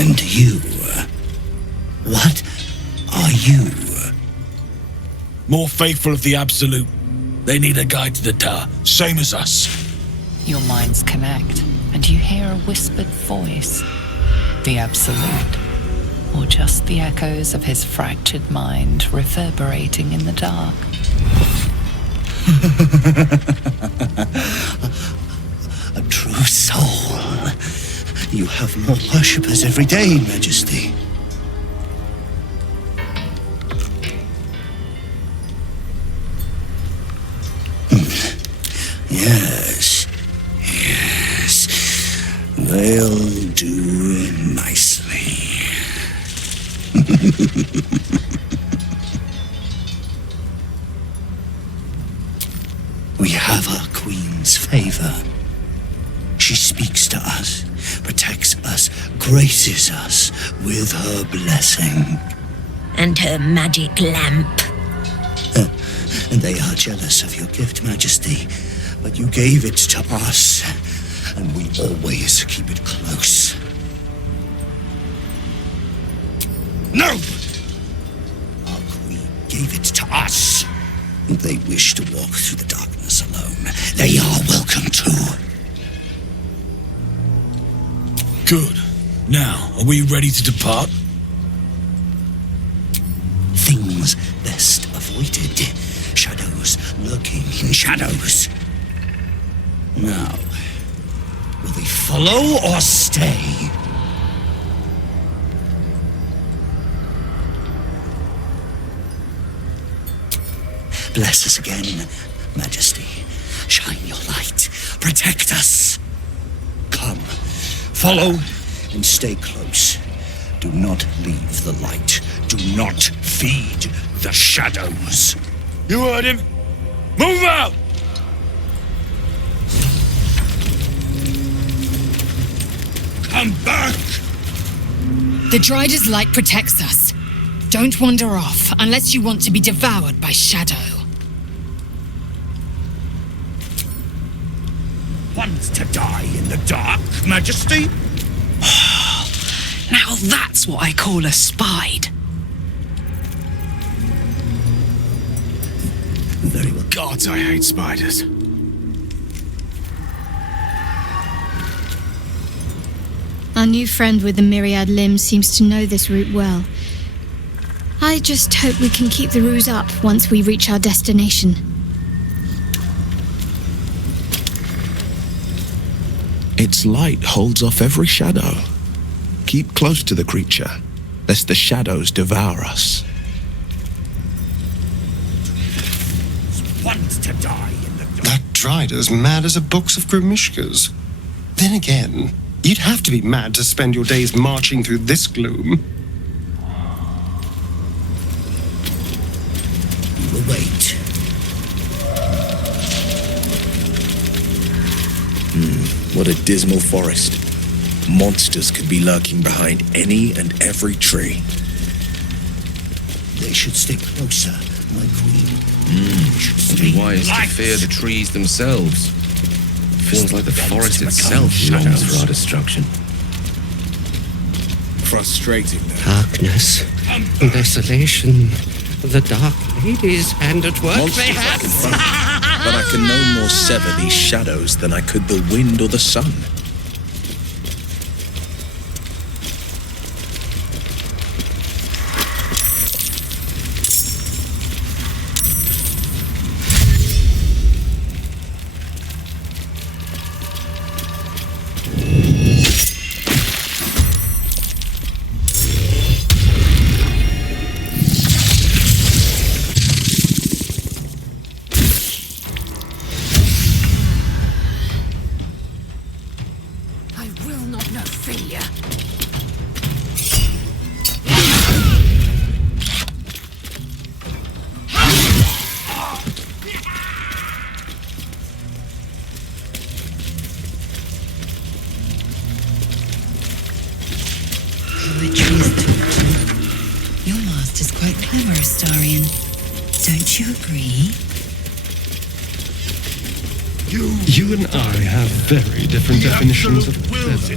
And you? What are you? More faithful of the Absolute. They need a guide to the tower, same as us. Your minds connect, and you hear a whispered voice. The Absolute, or just the echoes of his fractured mind reverberating in the dark. A true soul. You have more worshippers every day, Majesty. Yes. They'll do nicely. We have our Queen's favor. She speaks to us, protects us, graces us with her blessing. And her magic lamp. And they are jealous of your gift, Majesty. But you gave it to us, and we always keep it close. No! Our Queen gave it to us. If they wish to walk through the darkness alone, they are welcome to. Good. Now, are we ready to depart? Things best avoided. Shadows lurking in shadows. Now, will they follow or stay? Bless us again, Majesty. Shine your light. Protect us. Come, follow and stay close. Do not leave the light. Do not feed the shadows. You heard him. Move out! Come back! The Drider's light protects us. Don't wander off unless you want to be devoured by Shadow. Wants to die in the dark, Majesty? Now that's what I call a spide. Very well. God, I hate spiders. Our new friend with the myriad limbs seems to know this route well. I just hope we can keep the ruse up once we reach our destination. Its light holds off every shadow. Keep close to the creature, lest the shadows devour us. Wants to die in the dark. That Drider's mad as a box of Grimishkas. Then again, you'd have to be mad to spend your days marching through this gloom. We will wait. What a dismal forest. Monsters could be lurking behind any and every tree. They should stay closer, my queen. It'd be wise to fear the trees themselves. Feels like the forest itself longs for our destruction. Frustrating, though. Darkness, desolation, the Dark Lady's hand at work. Monsters I confront, but I can no more sever these shadows than I could the wind or the sun. Don't you agree? You and I have very different definitions of clever.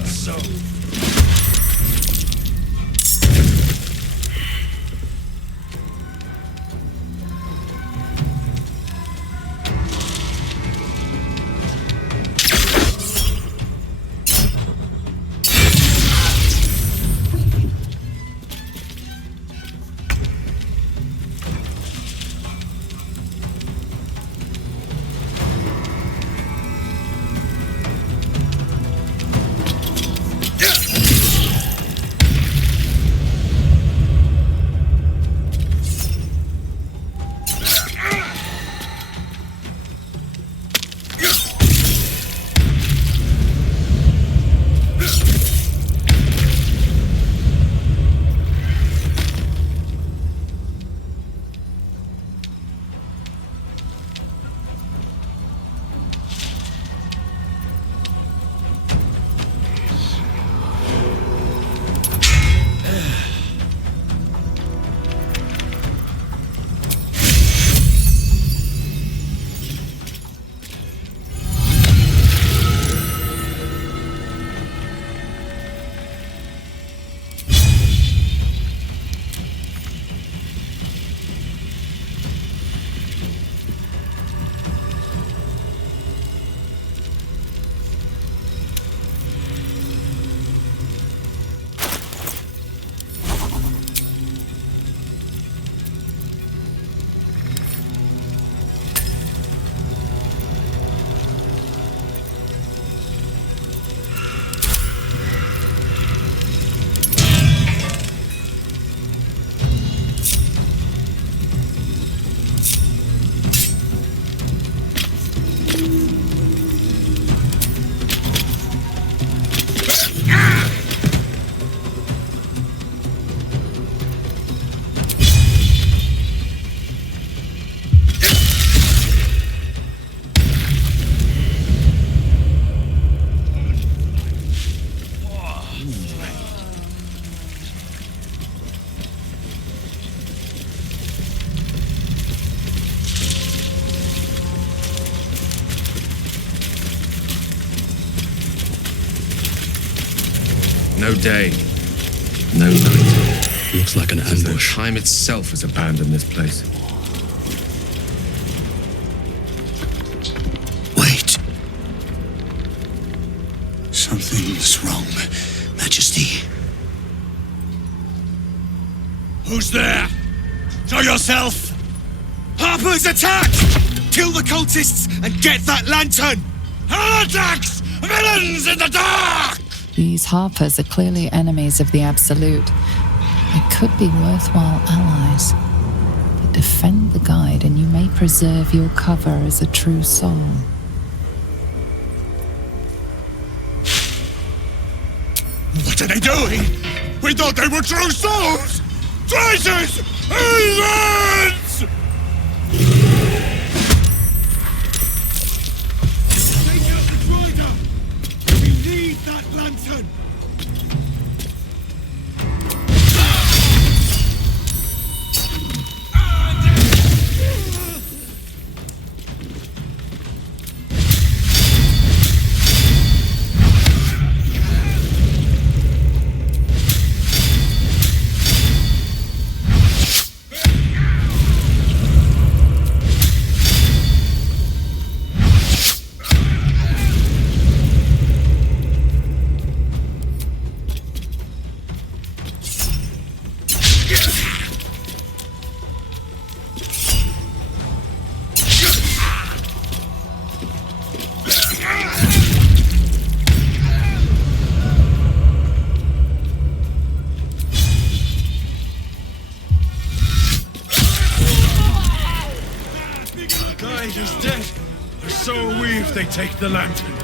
no day, no night. Looks like an As though ambush. time itself has abandoned this place. Wait. Something's wrong, Majesty. Who's there? Show yourself! Harper's attacked! Kill the cultists and get that lantern! Heretics! Villains in the dark! These Harpers are clearly enemies of the Absolute. They could be worthwhile allies. But defend the guide and you may preserve your cover as a true soul. What are they doing? We thought they were true souls! Traitors! Heathens! Take out the droider! We need that lantern! They take the lantern.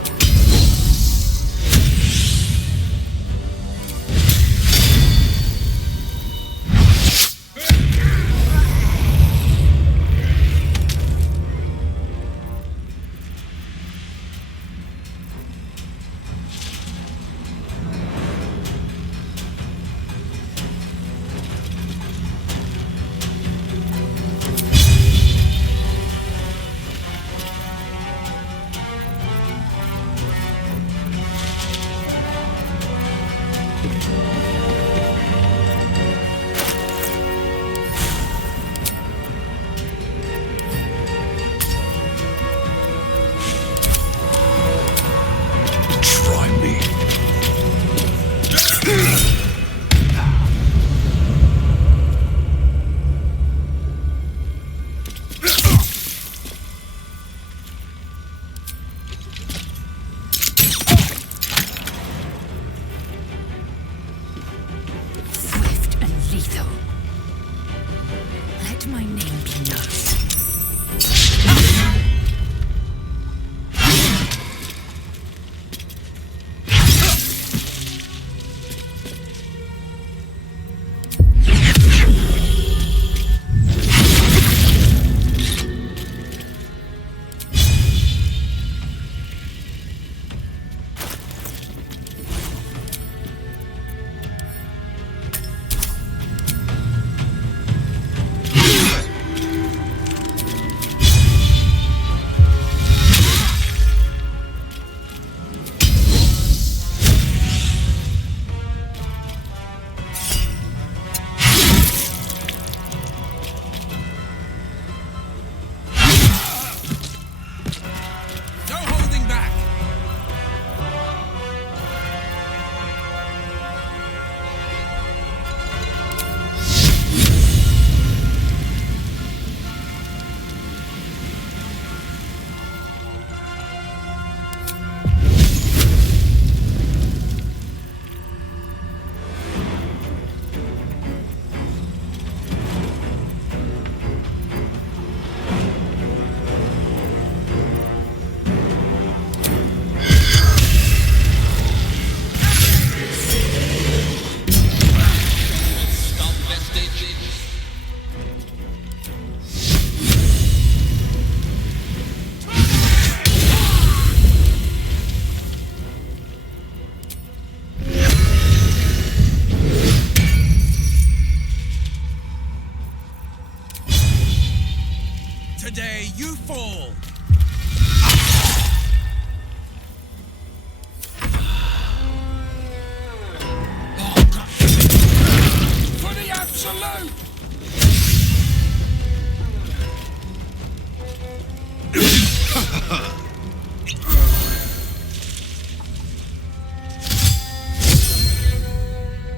Absolute!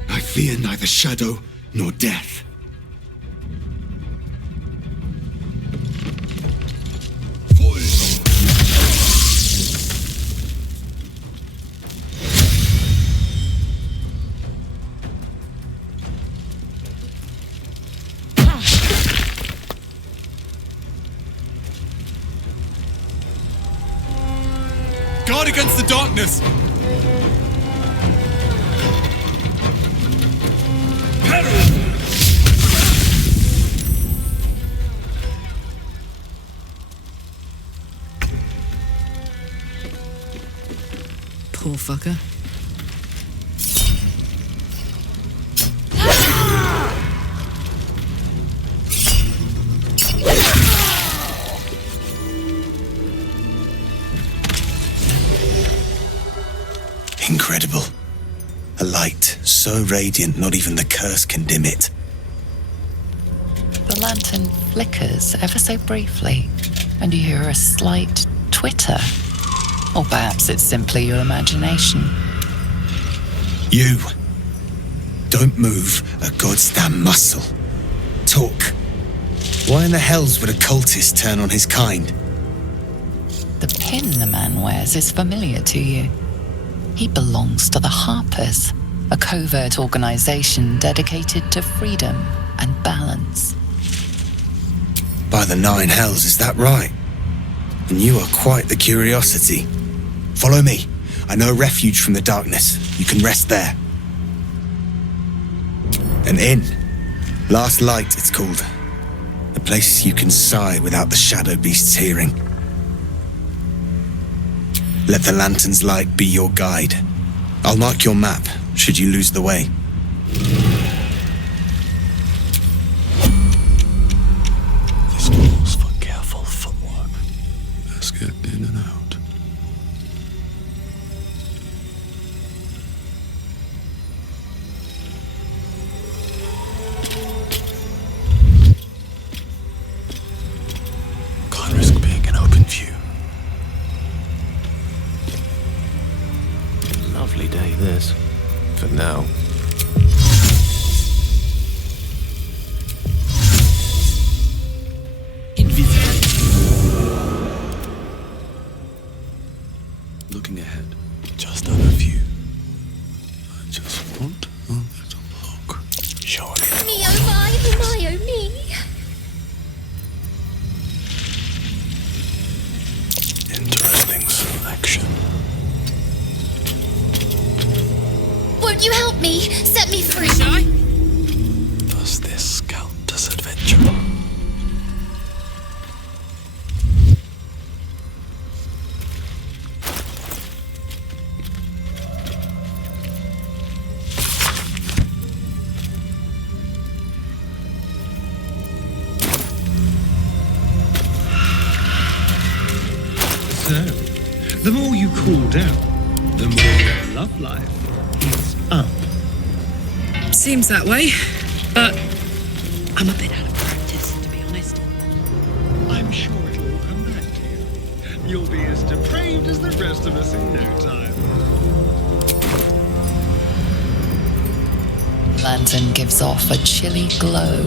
I fear neither shadow nor death. Guard against the darkness! Poor fucker. Incredible. A light so radiant not even the curse can dim it. The lantern flickers ever so briefly, and you hear a slight twitter. Or perhaps it's simply your imagination. You. Don't move a goddamn muscle. Talk. Why in the hells would a cultist turn on his kind? The pin the man wears is familiar to you. He belongs to the Harpers, a covert organization dedicated to freedom and balance. By the nine hells, is that right? And you are quite the curiosity. Follow me. I know a refuge from the darkness. You can rest there. An inn. Last Light, it's called. A place you can sigh without the shadow beasts hearing. Let the lantern's light be your guide. I'll mark your map, should you lose the way. This calls for careful footwork. Let's get in and out. Can't risk being in open view. Lovely day, this. For now. Looking ahead, just out of view. I just want a little look. Surely. Me oh my, oh me. Interesting selection. Won't you help me? Set me free. Does this count as adventure? So, the more you cool down, the more your love life is up. Seems that way, but I'm a bit out of practice, to be honest. I'm sure it'll all come back to you. You'll be as depraved as the rest of us in no time. The lantern gives off a chilly glow,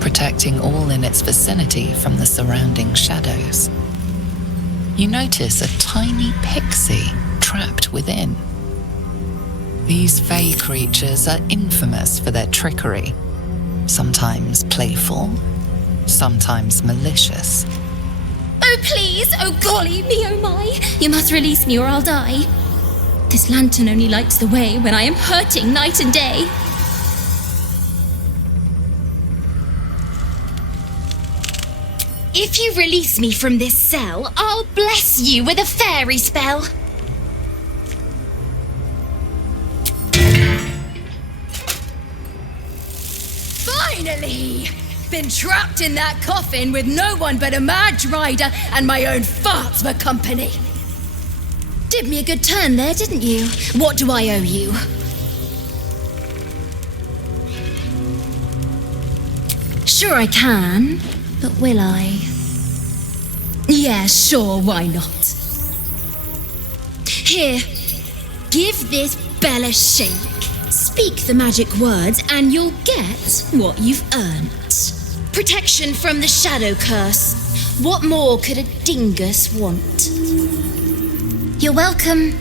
protecting all in its vicinity from the surrounding shadows. You notice a tiny pixie trapped within. These fey creatures are infamous for their trickery, sometimes playful, sometimes malicious. Oh please, oh golly, me oh my. You must release me or I'll die. This lantern only lights the way when I am hurting night and day. If you release me from this cell, I'll bless you with a fairy spell. Finally! Been trapped in that coffin with no one but a mad rider and my own farts for company. Did me a good turn there, didn't you? What do I owe you? Sure I can, but will I? Yeah, sure, why not? Here, give this bell a shake. Speak the magic words and you'll get what you've earned. Protection from the shadow curse. What more could a dingus want? You're welcome.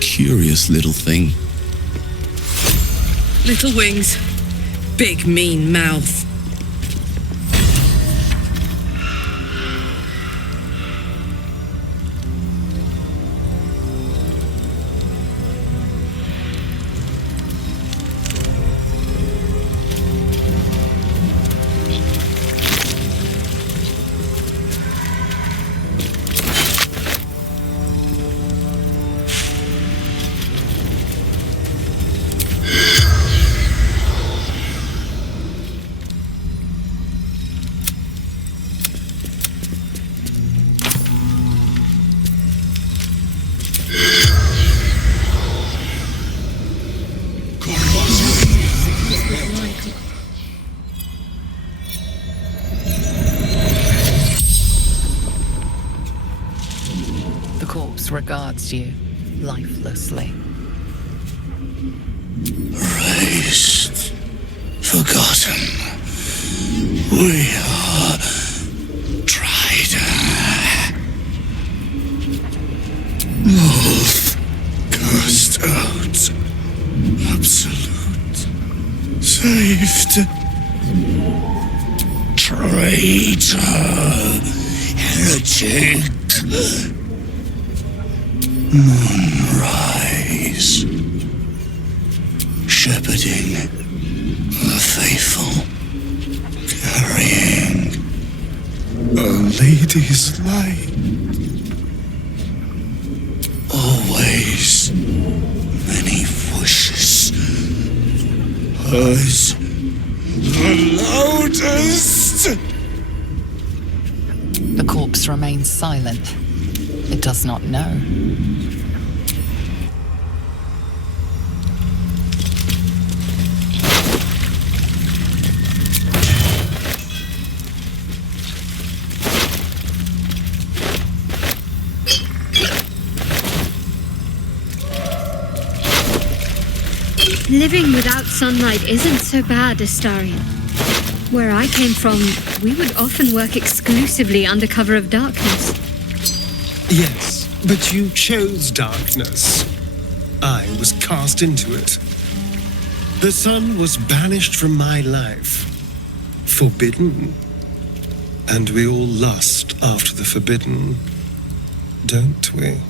Curious little thing. Little wings, big mean mouth. The corpse regards you lifelessly. Raised, forgotten. We are tried. Wolf, cast out. Absolute. Saved. Traitor. Heretic. Moonrise. Shepherding the faithful. Carrying a lady's light. Always many wishes. Hers the loudest. The corpse remains silent. It does not know. Living without sunlight isn't so bad, Astarion. Where I came from, we would often work exclusively under cover of darkness. Yes, but you chose darkness. I was cast into it. The sun was banished from my life. Forbidden. And we all lust after the forbidden, don't we?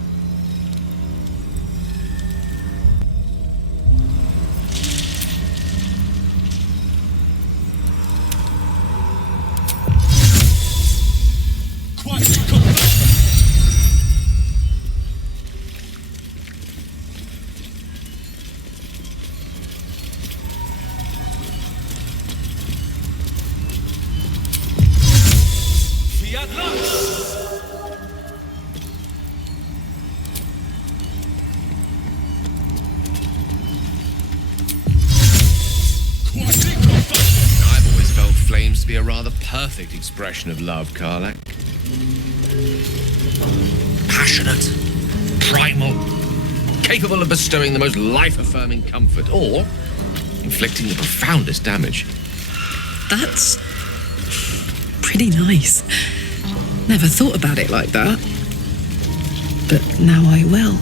I've always felt flames to be a rather perfect expression of love, Karlak. Passionate, primal, capable of bestowing the most life-affirming comfort, or inflicting the profoundest damage. That's pretty nice. Never thought about it like that. But now I will.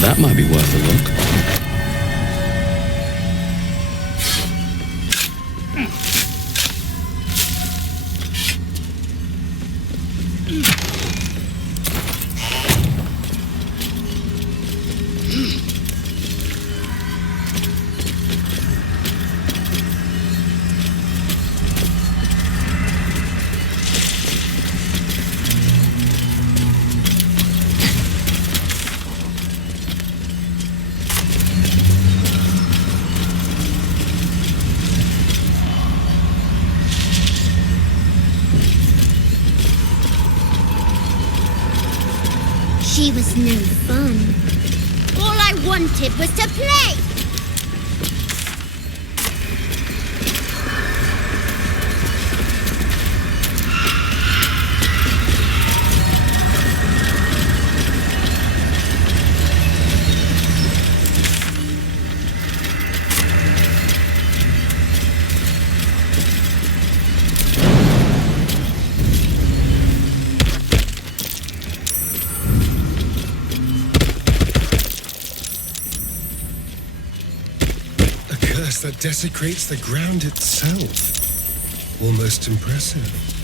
That might be worth a look. He was no fun. All I wanted was to play. That desecrates the ground itself. Almost impressive.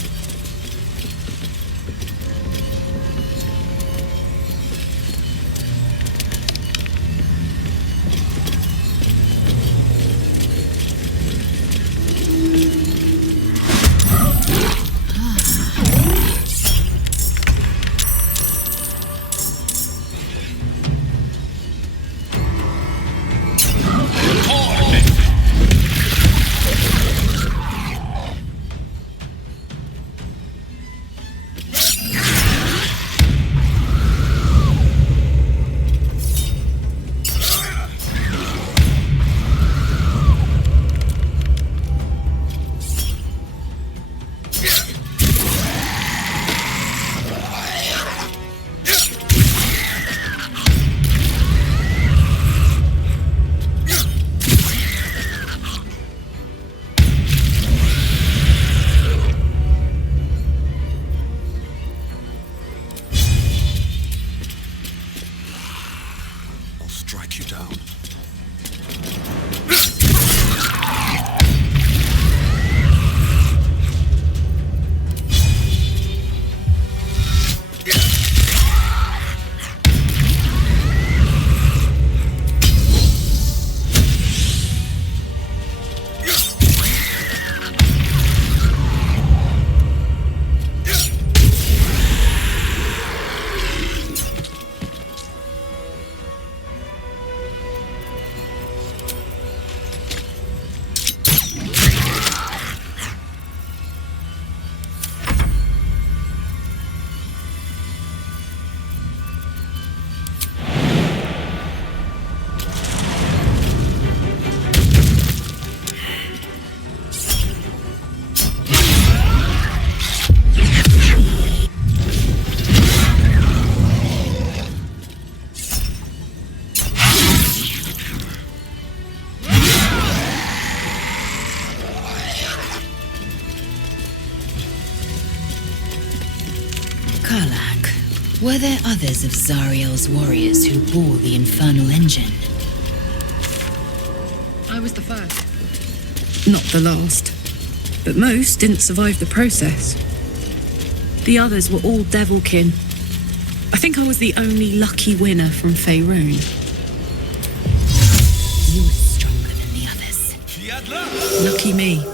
Were there others of Zariel's warriors who bore the infernal engine? I was the first. Not the last. But most didn't survive the process. The others were all devilkin. I think I was the only lucky winner from Faerun. You were stronger than the others. Lucky me.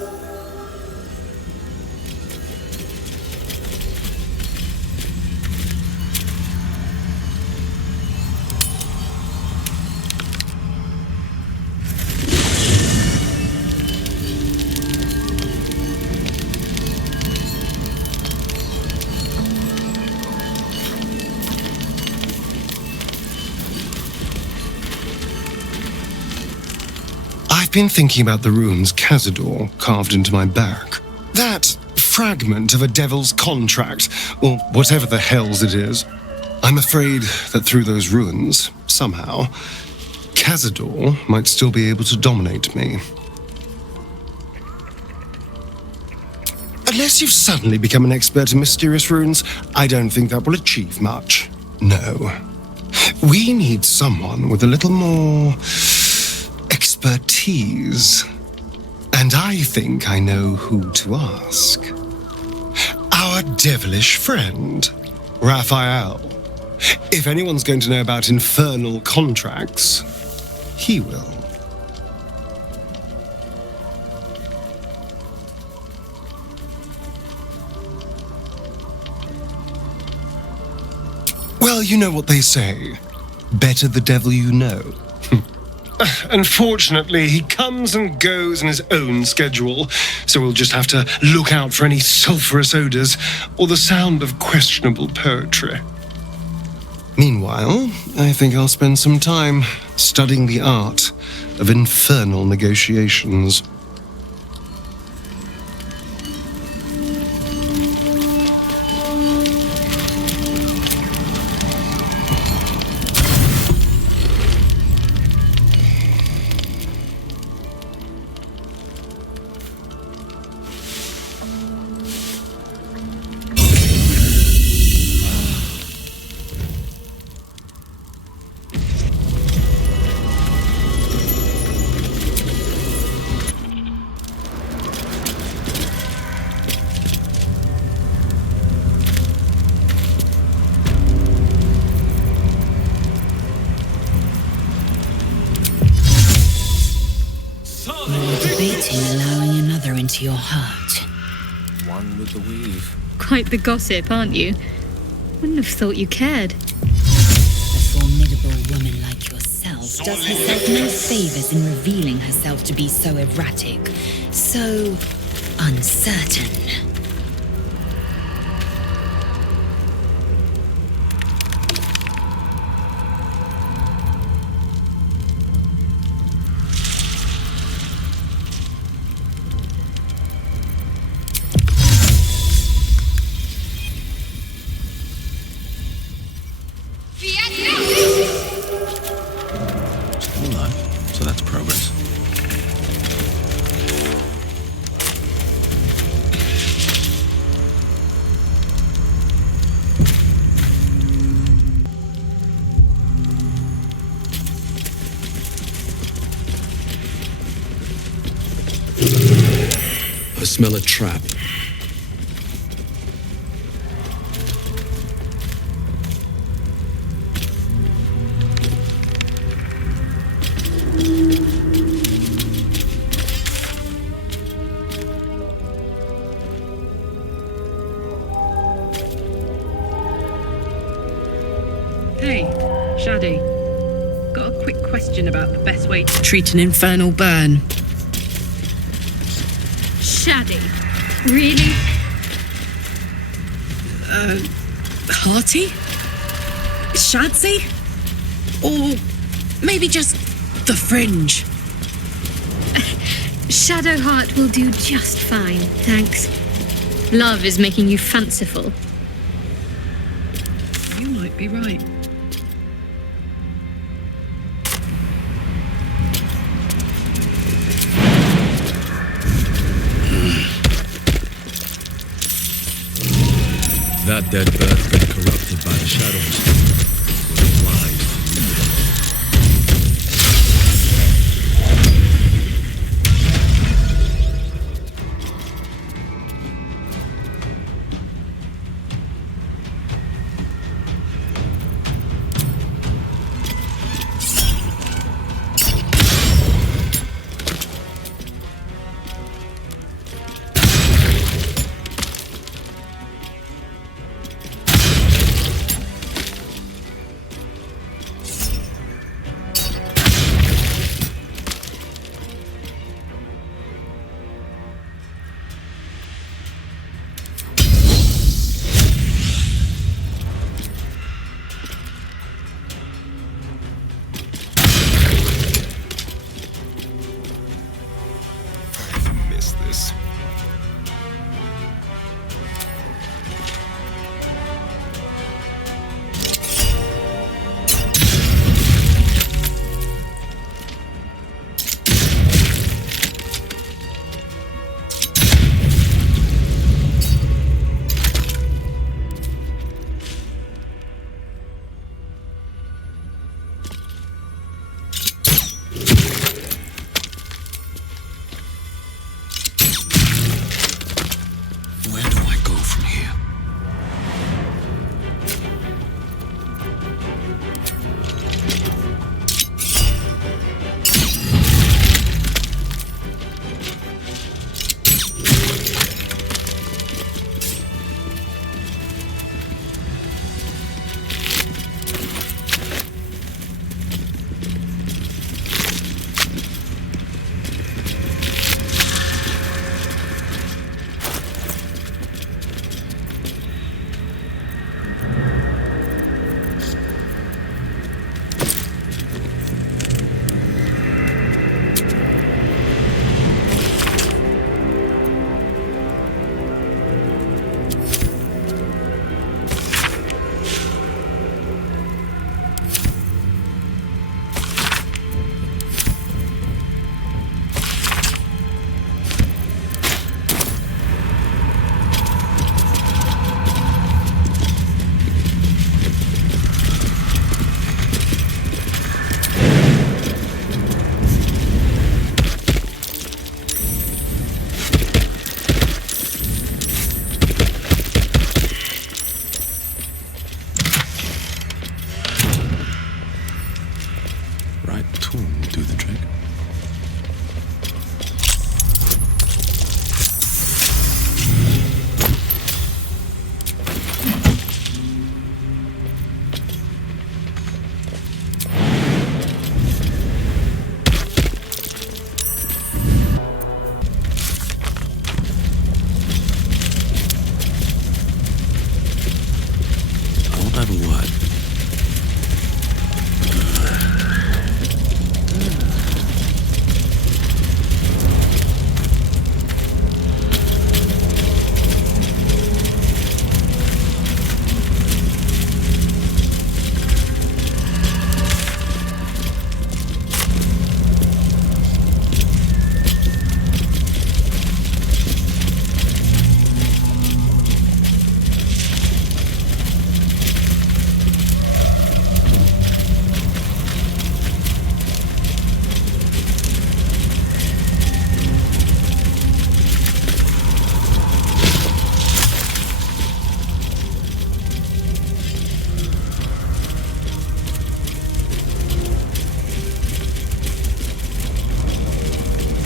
I've been thinking about the runes Cazador carved into my back. That fragment of a devil's contract, or whatever the hells it is. I'm afraid that through those runes, somehow, Cazador might still be able to dominate me. Unless you've suddenly become an expert in mysterious runes, I don't think that will achieve much. No. We need someone with a little more expertise. And I think I know who to ask. Our devilish friend, Raphael. If anyone's going to know about infernal contracts, he will. Well, you know what they say. Better the devil you know. Unfortunately, he comes and goes in his own schedule, so we'll just have to look out for any sulphurous odors or the sound of questionable poetry. Meanwhile, I think I'll spend some time studying the art of infernal negotiations. Allowing another into your heart. One with the weave. Quite the gossip, aren't you? Wouldn't have thought you cared. A formidable woman like yourself does herself no favors in revealing herself to be so erratic, so uncertain. So that's progress. I smell a trap. Hey, Shadi. Got a quick question about the best way to treat an infernal burn. Shadi. Really? Hearty? Shadsy? Or maybe just the fringe? Shadowheart will do just fine, thanks. Love is making you fanciful. You might be right. That dead bird's been corrupted by the shadows. We're blind.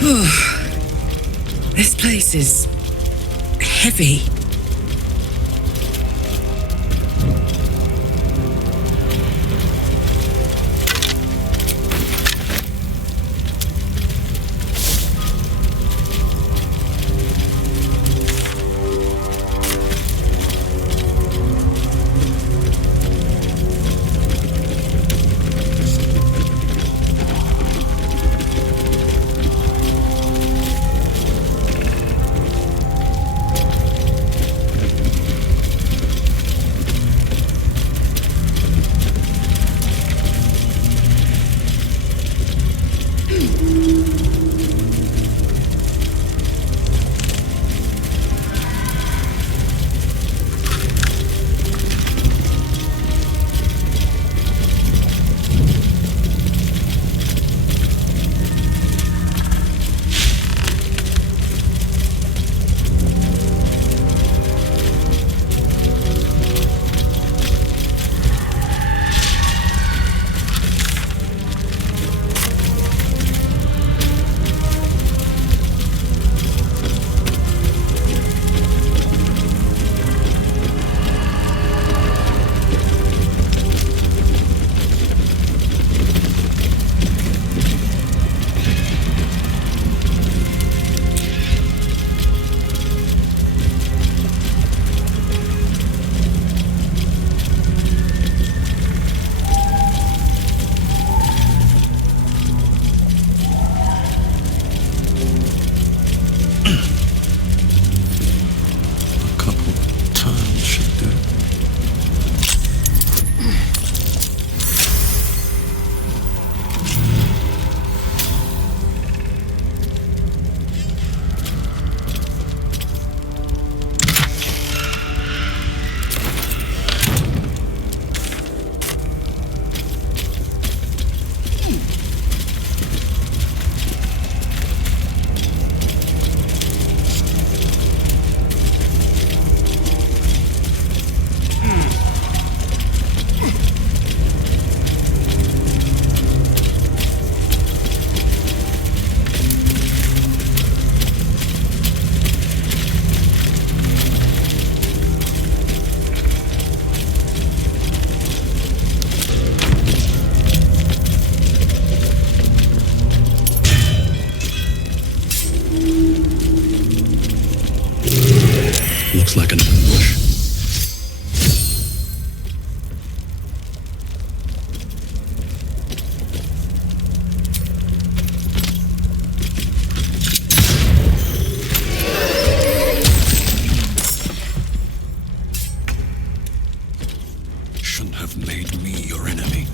This place is heavy. Looks like an ambush. Shouldn't have made me your enemy.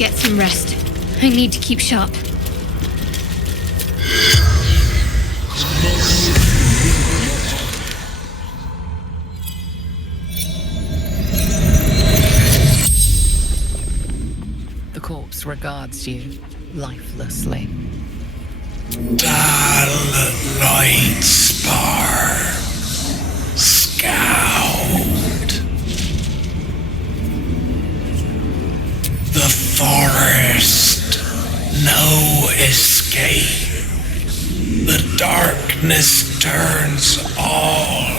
get some rest. I need to keep sharp. The corpse regards you lifelessly. Dull light spar, scowled. The forest, no escape. The darkness turns all,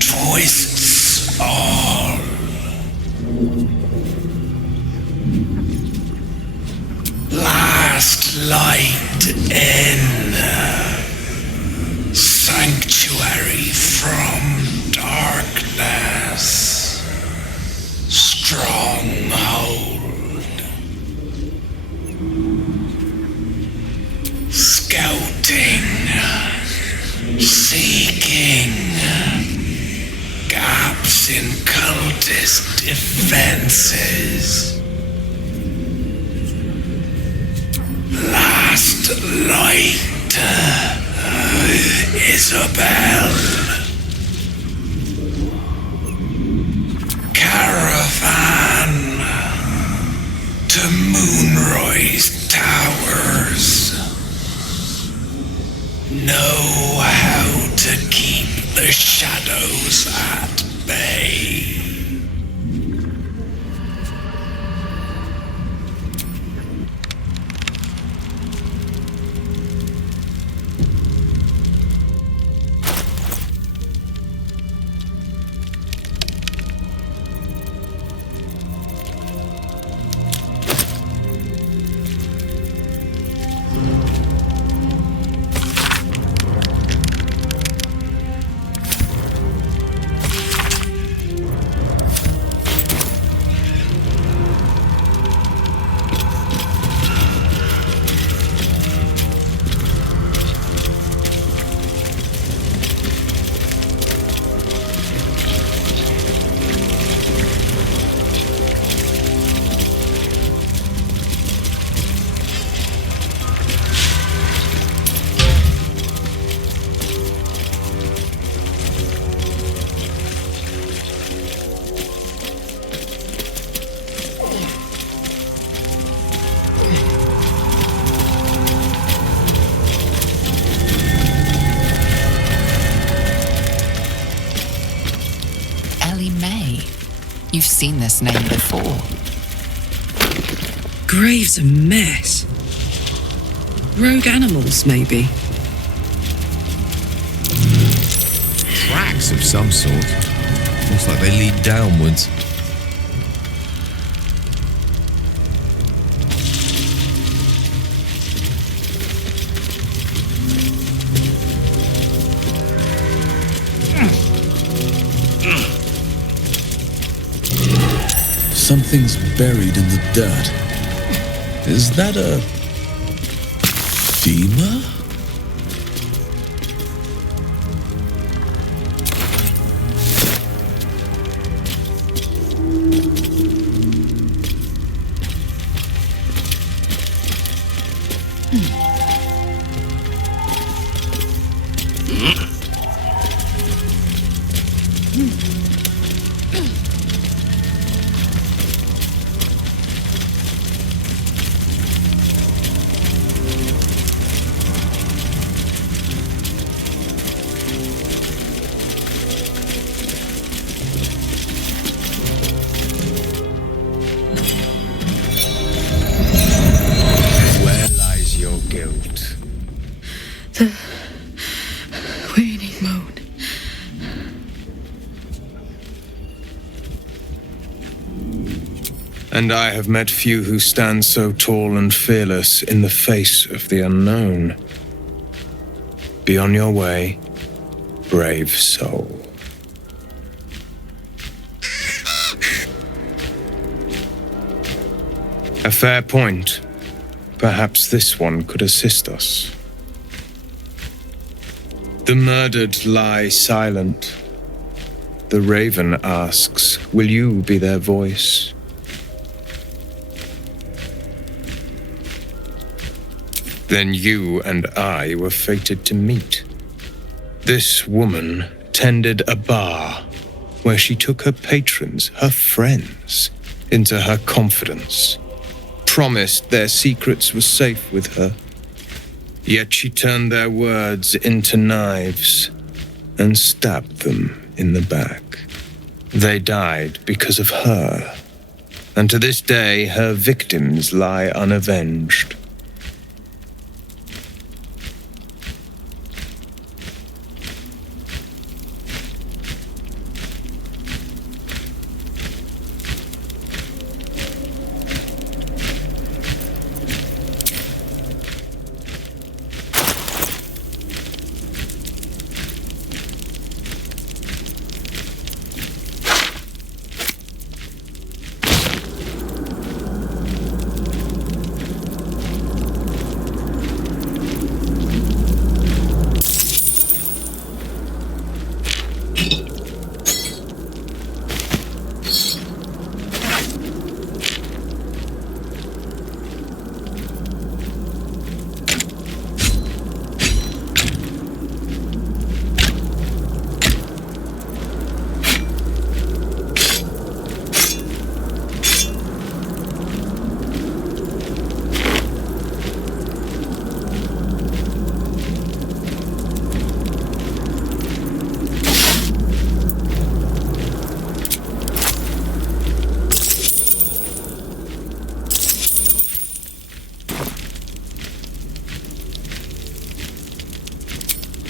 twists all. Last light in, sanctuary from darkness, stronghold, scouting, seeking, gaps in cultist defenses. Last light, Isabel. Caravan to Moonroy's towers. Know how to keep the shadows at bay. You've seen this name before. Grave's a mess. Rogue animals, maybe. Tracks of some sort. Looks like they lead downwards. Something's buried in the dirt. Is that a femur? And I have met few who stand so tall and fearless in the face of the unknown. Be on your way, brave soul. A fair point. Perhaps this one could assist us. The murdered lie silent. The raven asks, will you be their voice? Then you and I were fated to meet. This woman tended a bar where she took her patrons, her friends, into her confidence, promised their secrets were safe with her. Yet she turned their words into knives and stabbed them in the back. They died because of her, and to this day her victims lie unavenged.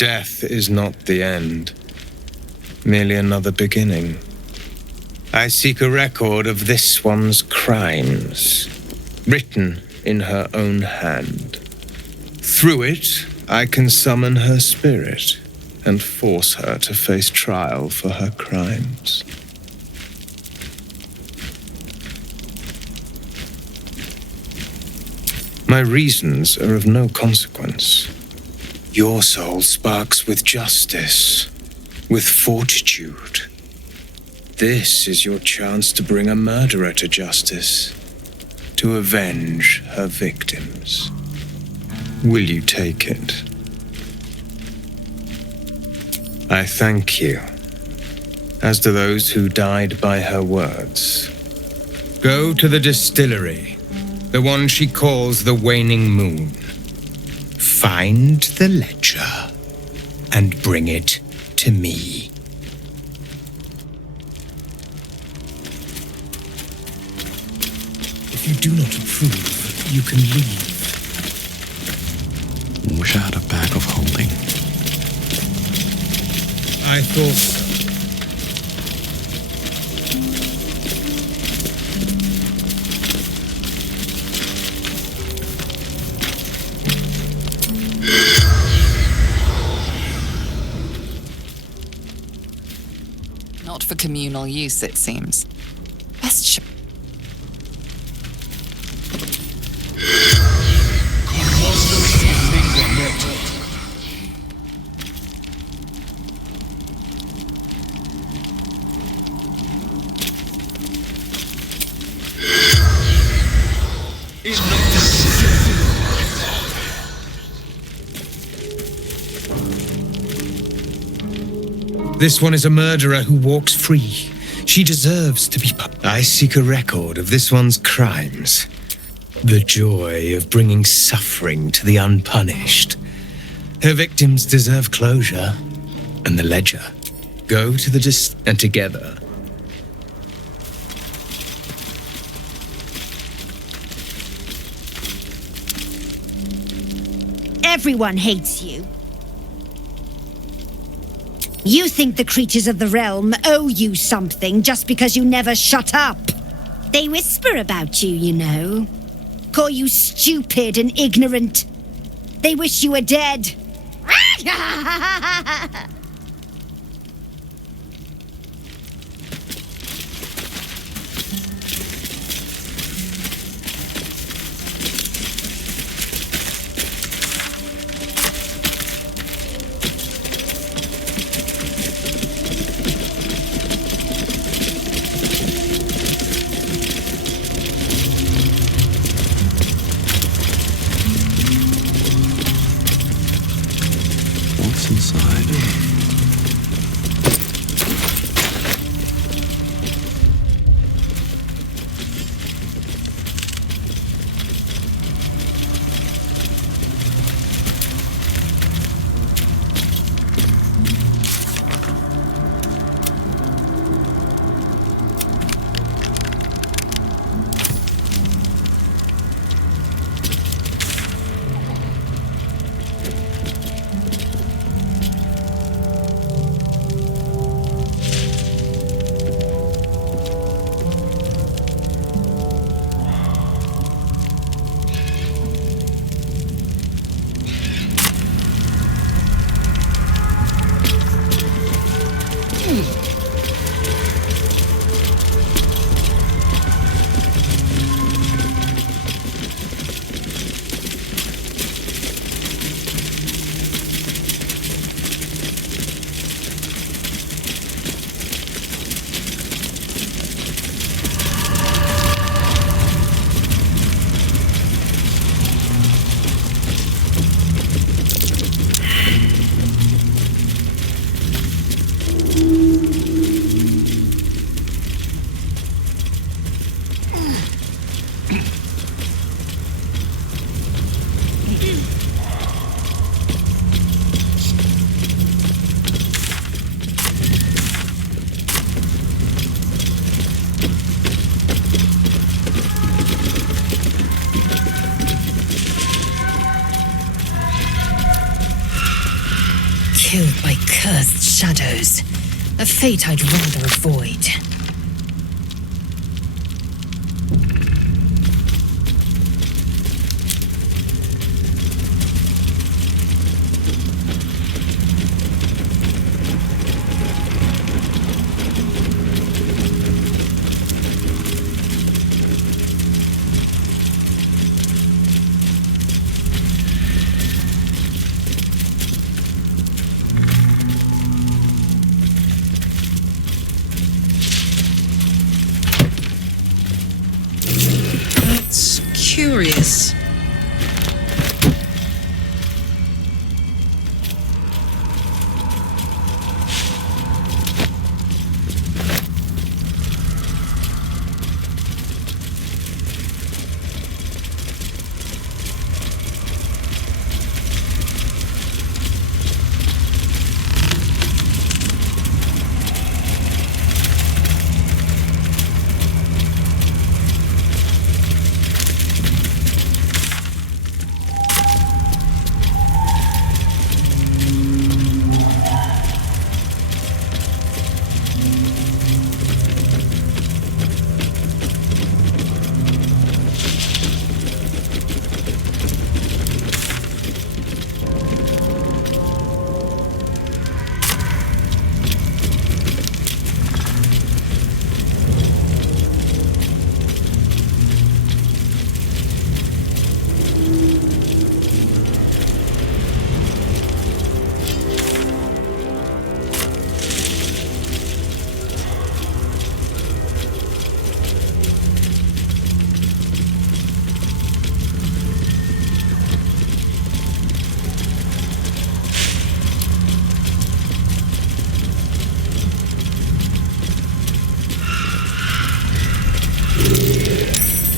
Death is not the end, merely another beginning. I seek a record of this one's crimes, written in her own hand. Through it, I can summon her spirit and force her to face trial for her crimes. My reasons are of no consequence. Your soul sparks with justice, with fortitude. This is your chance to bring a murderer to justice, to avenge her victims. Will you take it? I thank you, as do those who died by her words. Go to the distillery, the one she calls the Waning Moon. Find the ledger and bring it to me. If you do not approve, you can leave. Wish I had a bag of holding. I thought so. Not for communal use, it seems. Best This one is a murderer who walks free. She deserves to be... I seek a record of this one's crimes. The joy of bringing suffering to the unpunished. Her victims deserve closure. And the ledger. Go to the and together. Everyone hates you. You think the creatures of the realm owe you something just because you never shut up. They whisper about you, you know. Call you stupid and ignorant. They wish you were dead. Killed by cursed shadows. A fate I'd rather avoid. Curious.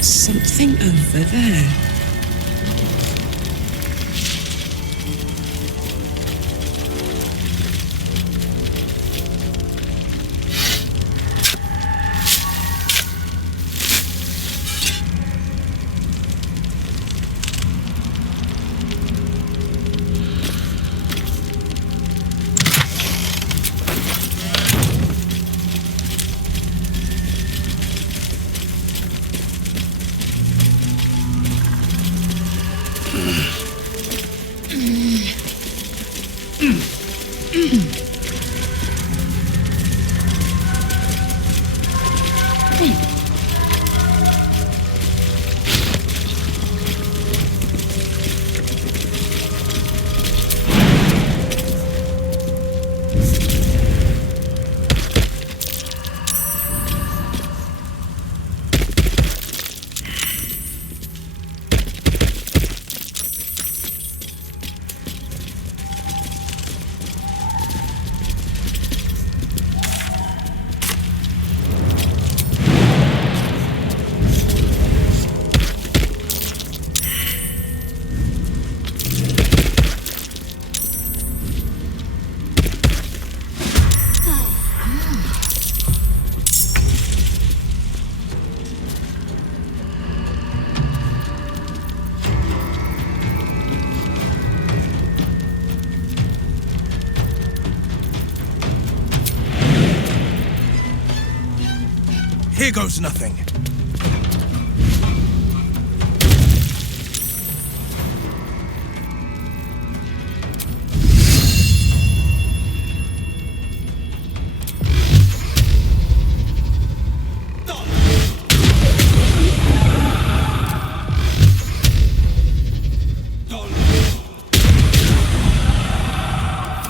Something over there. Here goes nothing.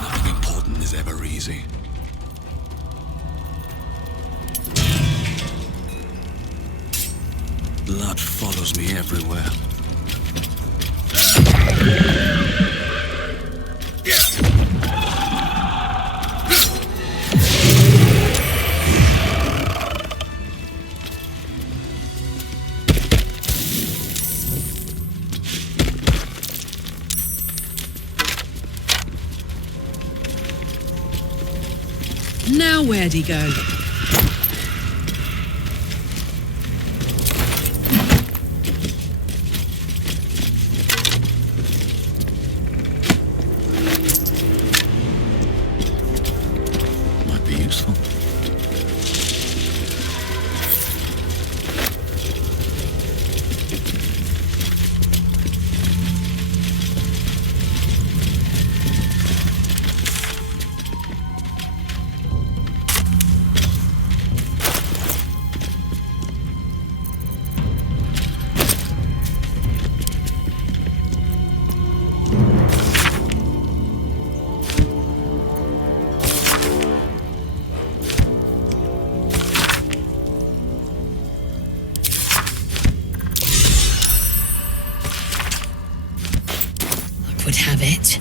Nothing important is ever easy. Blood follows me everywhere. Now where'd he go? Might be useful. Would have it.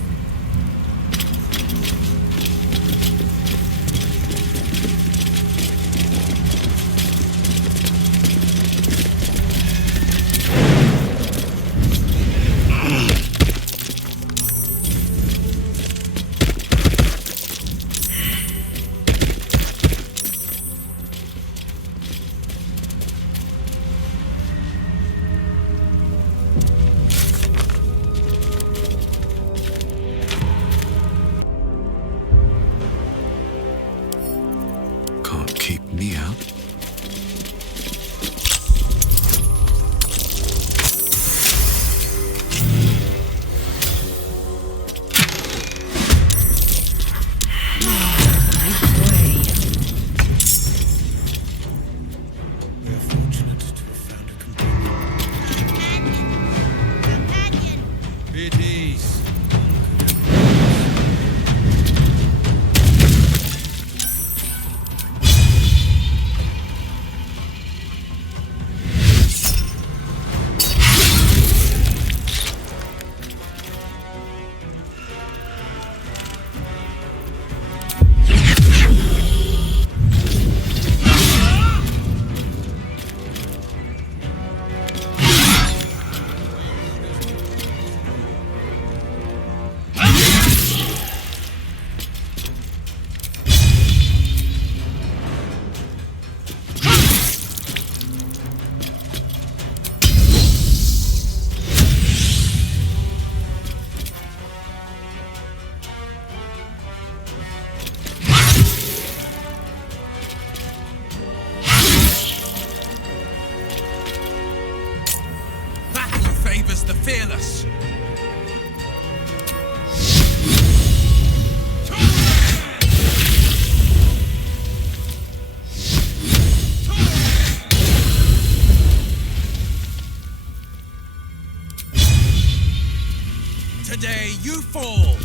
Can't keep me out. We're fortunate to have found a companion. Biddies. Battle favors the fearless. Today you fall.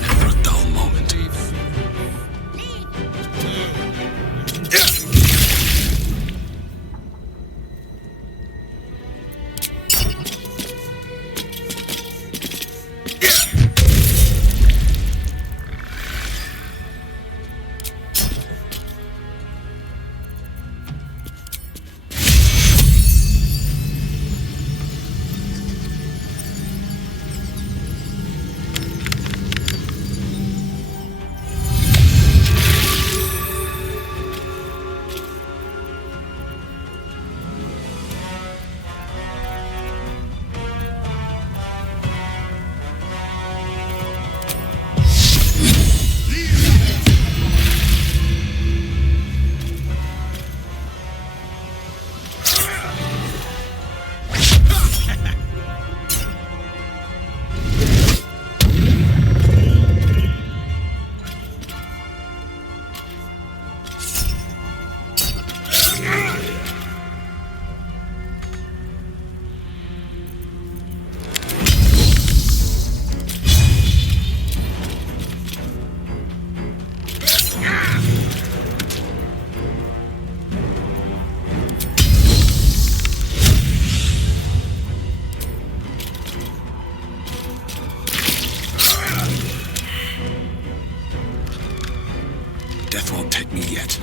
Never a dull moment. Death won't take me yet.